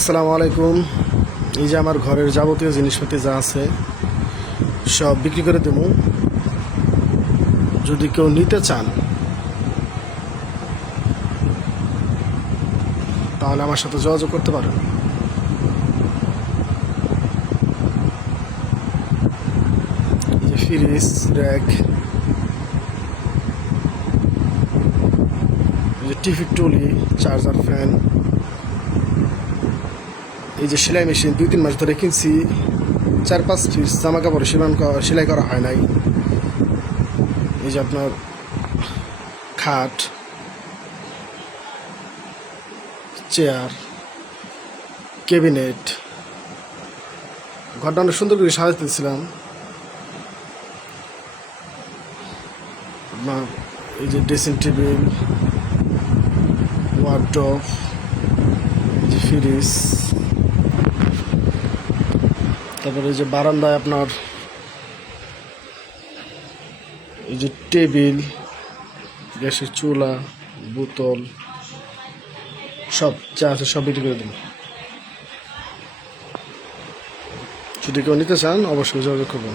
আসসালামু আলাইকুম। এই যে আমার ঘরের যাবতীয় জিনিসপাতি যা আছে, সব বিক্রি করে দেবো। যদি কেউ নিতে চান, তাহলে আমার সাথে যোগাযোগ করতে পারেন। ফ্রিজ, র্যাক টিভি টুলি, চার্জার ফ্যান এই যে সেলাই মেশিন দুই তিন মাস ধরে কিনছি, চার পাঁচ পিস জামা কাপড় সেলাই সেলাই করা হয় নাই। এই যে আপনার খাট, চেয়ার, ক্যাবিনেট, ঘরটা অনেক সুন্দর করে সাজাতেছিলাম আপনার এই যে ড্রেসিং টেবিল যে ফ্রিজ তারপরে যে বারান্দায় আপনার এই যে টেবিল, গ্যাসের চুলা, বোতল, সব যা আছে সব বিক্রি করে দিন। যদি কেউ নিতে চান, অবশ্যই যোগাযোগ করবেন।